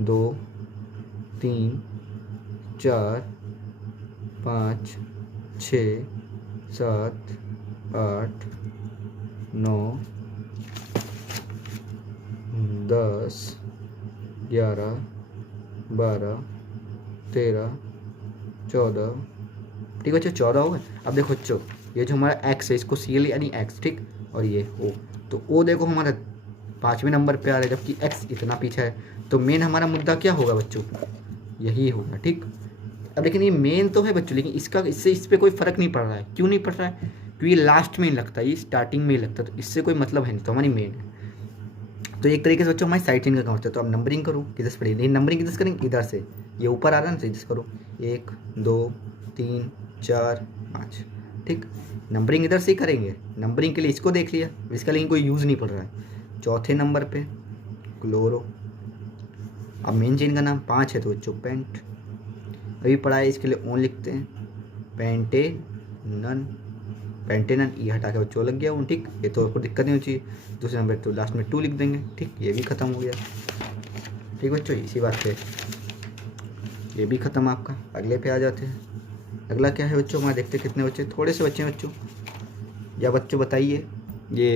2 3 4 5 6 7 8 9 10 11 12 13 14, ठीक है बच्चों 14 हो गए। अब देखो बच्चों ये जो हमारा एक्स है इसको Cl यानी एक्स, ठीक, और ये O, तो O देखो हमारा 5वें नंबर पे आ रहा है जबकि एक्स इतना पीछे है। तो मेन हमारा मुद्दा क्या होगा बच्चों? यही होगा, ठीक। अब लेकिन ये मेन तो है बच्चों, लेकिन इससे इस पर कोई फ़र्क नहीं पड़ रहा है। क्यों नहीं पड़ रहा है? क्योंकि ये लास्ट में ही लगता है, ये स्टार्टिंग में ही लगता है, तो इससे कोई मतलब है नहीं, तो हमारी मेन है। तो एक तरीके से बच्चों हमारी साइड चेन का काम होता है। तो अब नंबरिंग करो किधर से पड़ेगी? नंबरिंग किधर से करेंगे? इधर से, ये ऊपर आ रहा है ना, इधर से करो 1 2 3 4 5, ठीक। नंबरिंग इधर से ही करेंगे। नंबरिंग के लिए इसको देख लिया, इसका लेकिन कोई यूज़ नहीं पड़ रहा है। चौथे नंबर पे क्लोरो। अब मेन चेन का नाम 5 है तो बच्चों पेंट। अभी पढ़ा है, इसके लिए ओन लिखते हैं, पेंटेनन। पेंटेनन ये हटा के बच्चों लग गया वो, ठीक। ये तो कोई दिक्कत नहीं होनी चाहिए। दूसरे नंबर तो लास्ट में 2 लिख देंगे, ठीक। ये भी ख़त्म हो गया, ठीक बच्चों। इसी बात पे ये भी ख़त्म आपका। अगले पे आ जाते हैं। अगला क्या है बच्चों हमारे? देखते कितने बच्चे, थोड़े से बच्चे हैं बच्चों। या बच्चों बताइए, ये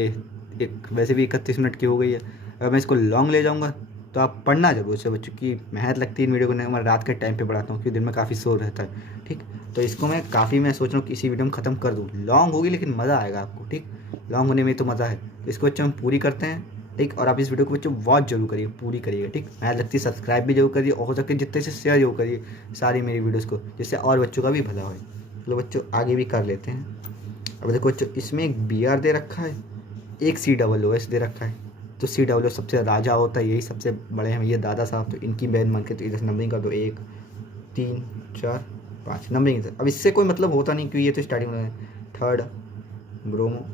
एक वैसे भी 31 मिनट की हो गई है। अगर मैं इसको लॉन्ग ले जाऊंगा तो आप पढ़ना जरूर से बच्चों की मेहनत लगती है इन वीडियो को। मैं रात के टाइम पे पढ़ाता हूँ क्योंकि दिन में काफ़ी शोर रहता है, ठीक। तो इसको मैं सोच रहा हूँ कि इसी वीडियो में ख़त्म कर दूँ। लॉन्ग होगी लेकिन मज़ा आएगा आपको, ठीक। लॉन्ग होने में तो मज़ा है। तो इसको बच्चों हम पूरी करते हैं, ठीक। और आप इस वीडियो को बच्चों वॉच जरूर करिए, पूरी करिएगा, ठीक। मेहनत लगती है, सब्सक्राइब भी जरूर करिए और हो सके जितने से शेयर जरूर करिए सारी मेरी वीडियोज़ को, जिससे और बच्चों का भी भला हो। चलो बच्चों आगे भी कर लेते हैं। अब देखो बच्चों इसमें एक Br दे रखा है, एक COOS दे रखा है। तो COO सबसे राजा होता है, यही सबसे बड़े हैं ये दादा साहब, तो इनकी बहन मान के तो इधर से नंबरिंग कर दो 1 3 4 5 नंबरिंग। अब इससे कोई मतलब होता नहीं क्योंकि ये तो स्टार्टिंग में है। थर्ड ब्रोमो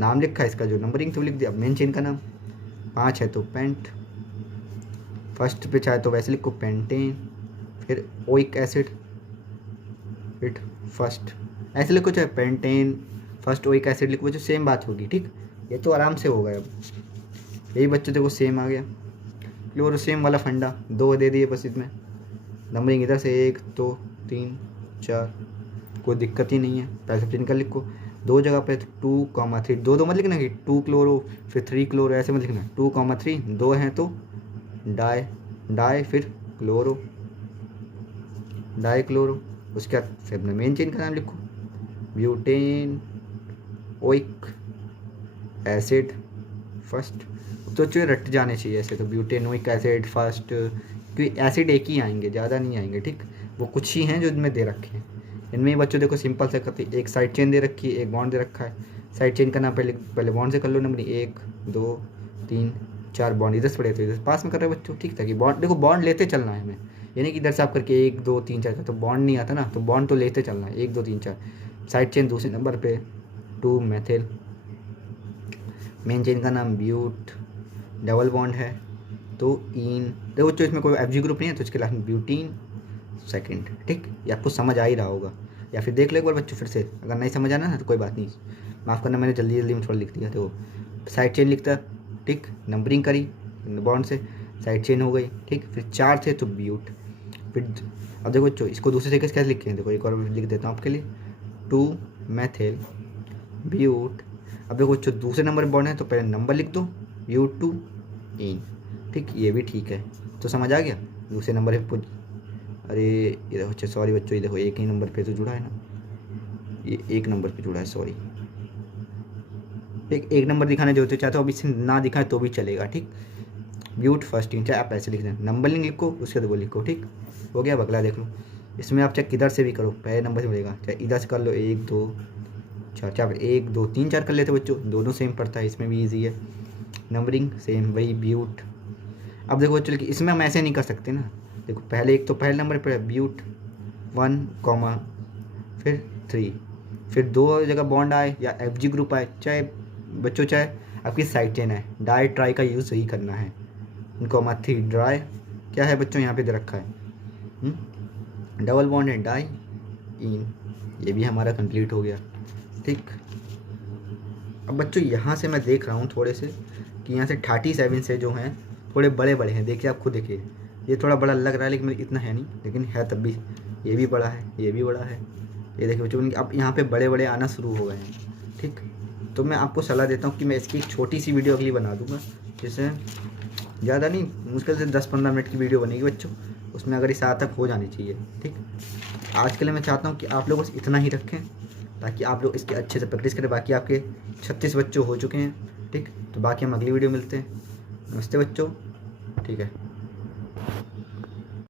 नाम लिखा है इसका, जो नंबरिंग तो लिख दिया। अब मेन चेन का नाम 5 है तो पेंट। फर्स्ट पे चाहे तो वैसे लिखो पेंटेन, फिर ओइक एसिड, फिर फर्स्ट ऐसे लिखो, चाहे पेंटेन फर्स्ट ओइक एसिड लिखो, जो सेम बात होगी, ठीक। ये तो आराम से होगा। अब यही बच्चों देखो सेम आ गया। क्लोरो सेम वाला फंडा 2 दे दिए बस इसमें। नंबरिंग इधर से 1 2 3 4, कोई दिक्कत ही नहीं है। पहले सबसे निकल लिखो 2 जगह पे 2,3, 2 मत लिखना कि 2 क्लोरो फिर 3 क्लोरो, ऐसे मत लिखना। 2,3 2 हैं तो डाई फिर क्लोरो, डाई क्लोरो। उसके बाद फिर अपने मेन चेन का नाम लिखो, ब्यूटेन ओइक एसिड फर्स्ट। तो जो रट जाने चाहिए ऐसे, तो ब्यूटेनोइक एसिड फर्स्ट, क्योंकि एसिड एक ही आएंगे, ज़्यादा नहीं आएंगे, ठीक। वो कुछ ही हैं जो इनमें दे रखे हैं। इनमें बच्चों देखो सिंपल से करते, एक साइड चेन दे रखी है, एक बॉन्ड दे रखा है। साइड चेन का नाम पहले बॉन्ड से कर लो, नंबर 1 2 3 4 बॉन्ड इधर से पड़े थे, इधर पास में कर रहे हैं बच्चों, ठीक था। कि बॉन्ड देखो बॉन्ड लेते चलना है हमें, यानी कि इधर से आप करके 1 2 3 4 तो बॉन्ड नहीं आता ना, तो बॉन्ड तो लेते चलना है 1 2 3 4। साइड चेन दूसरे नंबर पे 2 मेथिल। मेन चेन का नाम ब्यूट, डबल बॉन्ड है तो इन। देखो बच्चों इसमें कोई FG ग्रुप नहीं है तो इसके लास्ट में ब्यूटीन सेकंड, ठीक। ये आपको समझ आ ही रहा होगा, या फिर देख लो एक बार बच्चों फिर से, अगर नहीं समझ आना ना तो कोई बात नहीं, माफ़ करना मैंने जल्दी में थोड़ा लिख दिया। तो साइड चेन लिखता, ठीक। नंबरिंग करी बॉन्ड से, साइड चेन हो गई, ठीक। फिर 4 थे तो ब्यूट। फिर अब देखो बच्चों इसको दूसरे तरीके से कैसे लिखे हैं, देखो एक और लिख देता हूँ आपके लिए, 2 मेथिल ब्यूट। अब देखो बच्चों दूसरे नंबर बॉन्ड है तो पहले नंबर लिख दो, U2 इन, ठीक। ये भी ठीक है, तो समझ आ गया। दूसरे नंबर पे अरे ये देखो, अच्छा सॉरी बच्चों, ये देखो एक ही नंबर पे तो जुड़ा है ना, ये 1 नंबर पे जुड़ा है, सॉरी। एक नंबर दिखाने जो होते चाहे तो अब इसे ना दिखाए तो भी चलेगा, ठीक। ब्यूट फर्स्ट इन, चाहे आप ऐसे लिख दें, नंबरिंग लिखो उसके बाद वो लिखो, ठीक हो गया। अगला देख लो, इसमें आप चाहे किधर से भी करो, पहले नंबर से मिलेगा, चाहे इधर से कर लो 1 2 4 4 1 2 3 4 कर लेते बच्चों, दोनों सेम पड़ता है, इसमें भी ईजी है। नंबरिंग सेम वही ब्यूट। अब देखो बच्चों कि इसमें हम ऐसे नहीं कर सकते ना, देखो पहले एक तो पहले नंबर पर ब्यूट 1, फिर 3, फिर 2 जगह बॉन्ड आए या FG ग्रुप आए, चाहे बच्चों चाहे आपकी साइड चेन है, डाई ट्राई का यूज़ सही करना है। इनको 3 ड्राई क्या है बच्चों यहाँ पे दे रखा है, डबल बॉन्ड है डाई इन, ये भी हमारा कंप्लीट हो गया। ठीक, अब बच्चों यहाँ से मैं देख रहा हूँ थोड़े से कि यहाँ से 37 से जो हैं थोड़े बड़े बड़े हैं। देखिए आप खुद देखिए, ये थोड़ा बड़ा लग रहा है लेकिन इतना है नहीं, लेकिन है तब भी। ये भी बड़ा है, ये भी बड़ा है, ये देखिए बच्चों अब यहाँ पे बड़े बड़े आना शुरू हो गए हैं। ठीक, तो मैं आपको सलाह देता हूँ कि मैं इसकी एक छोटी सी वीडियो अगली बना दूँगा, जिससे ज़्यादा नहीं, मुश्किल से 10-15 मिनट की वीडियो बनेगी बच्चों, उसमें अगर इस तक हो जानी चाहिए। ठीक, आज के लिए मैं चाहता हूँ कि आप लोग बस इतना ही रखें ताकि आप लोग इसके अच्छे से प्रैक्टिस करें। बाकी आपके 36 बच्चों हो चुके हैं। ठीक, तो बाकी हम अगली वीडियो मिलते हैं। नमस्ते बच्चों। ठीक है।